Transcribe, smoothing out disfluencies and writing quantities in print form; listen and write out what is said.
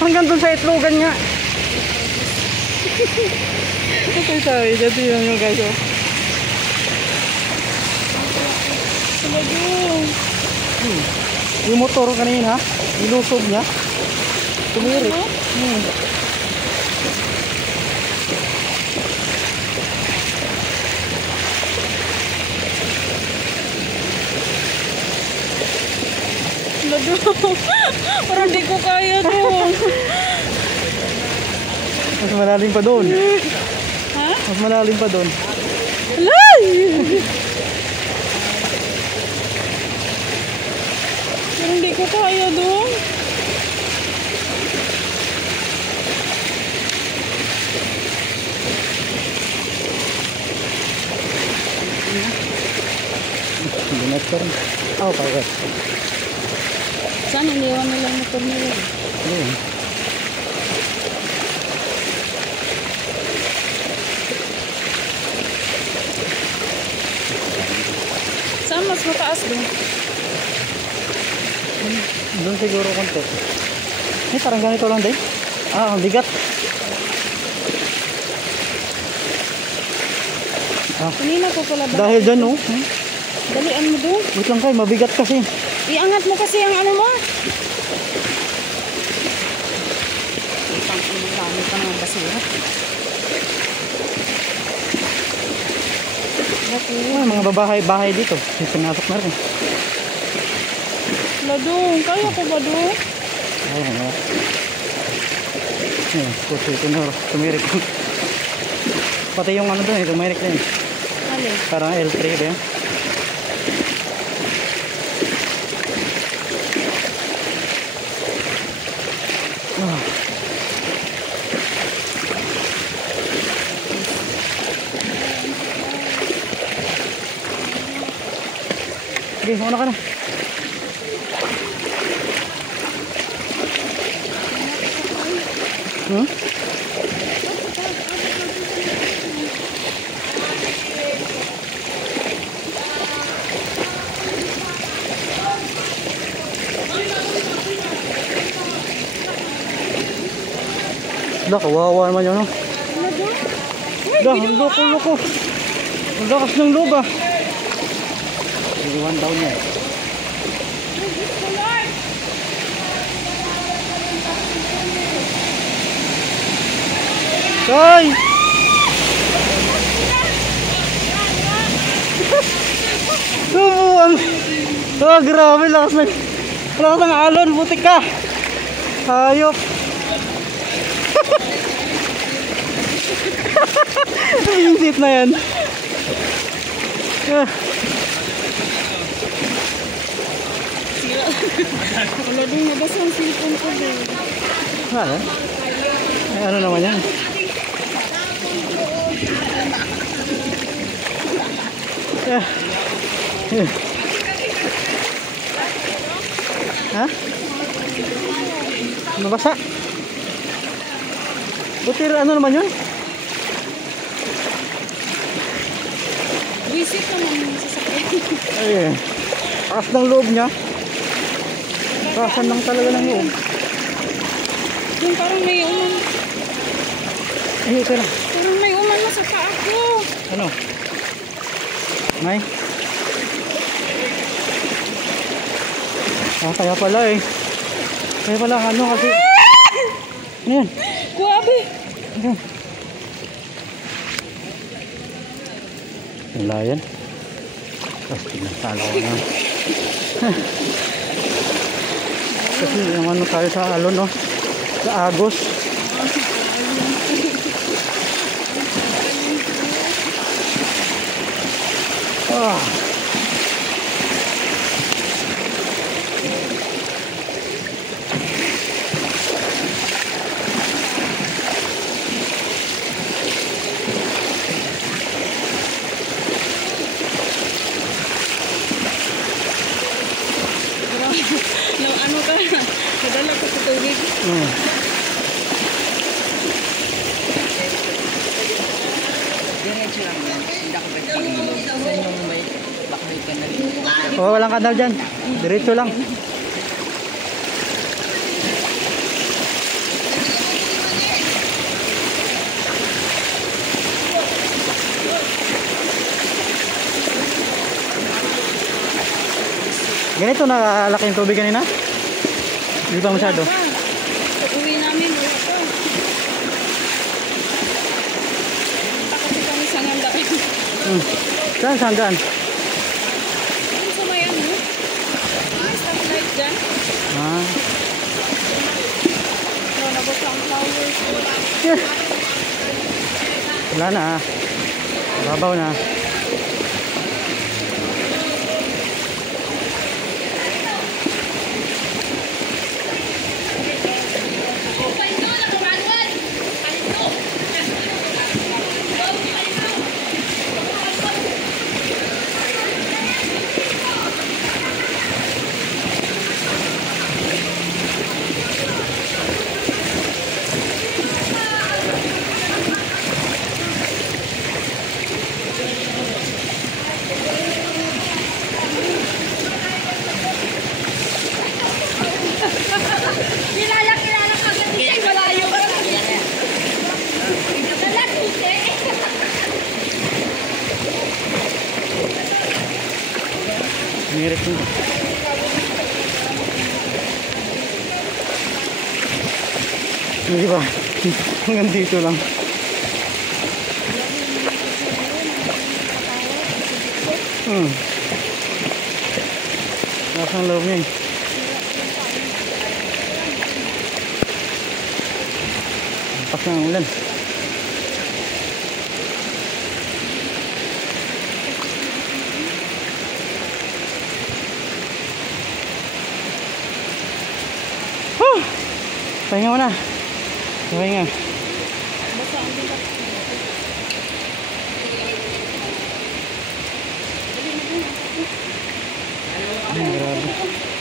Hanggang dun sa itlogan nga. Okay, sorry. Dito yun yung guys. Yung motor kanina, ilusob niya. Tumirik. Parang di ko kaya doon. Mas malalim pa doon. Ha? Mas malalim pa doon. Alay! Parang di ko kaya doon. Binat ka rin. Oh, pagkat. Saan iniwan nila yung motor nila? Ayun. Saan mas mataas doon? Doon siguro konti. Parang ganito lang din. Ah, ang bigat. Kanina ko pala ba? Dahil dyan, oh. Dalian mo doon. Wait lang kayo, mabigat kasi. Iangat mo kasi ang ano mo. Itang gamit ka ng basura. Ay, mga babahay dito. Pinasok na rin. Ladong, kaya ko ba doon? Ay, nga. Ayan, puso ito na. Tumirik. Pati yung ano doon, tumirik din. Alin? Parang L3 ba yan? Okay, una ka na. Kawawa naman yun, no? Loko. Ang lakas ng loob, ah. Iwan daw niya. Hoy! Subuan! Oh, grabe, lakas ng alon, butik ka! Hayop! Ang isip na yan. Wala din nabasa ang cellphone ko din. Ano? Ay, ano naman yan? Ha? Nabasa? Butir, ano naman yun? Visit naman yung sasakyan. Ay, taas ng loob niya. Taasan lang talaga ng loob. Yung parang may uman. Ay, okay lang. Parang may uman na sa paa ko. Ano? May? Kaya pala eh. Kaya pala ano kasi. Ano yan? Grabe. Ano? Wala yan. Tapos pinagtalo ko na. Kasi yung ano tayo sa alon, no? Sa Agos. Ano ka? Nadala ko sa tubig. Diretso lang yan. Hindi ako pagpagilog. Saan yung may bakal ka na rin? Oh, walang kanal dyan. Diretso lang. Ganito nakalaki yung tubig kanina? Hindi pa masyado. Sa uwi namin, wala pa. Punta kasi kami sa Nandaki. Saan? Ano sa may ano? May stoplight dyan. Ah. No, nabot ang flowers. Wala na. Babaw na. Kilala ka agad dito. Ay, malayo ka lang. Nalatuti. Mirit mo. Hindi ba? Hanggang dito lang. Nasa ang loob niya eh. Pas na ang ulan. Pahinga mo na. Pahinga.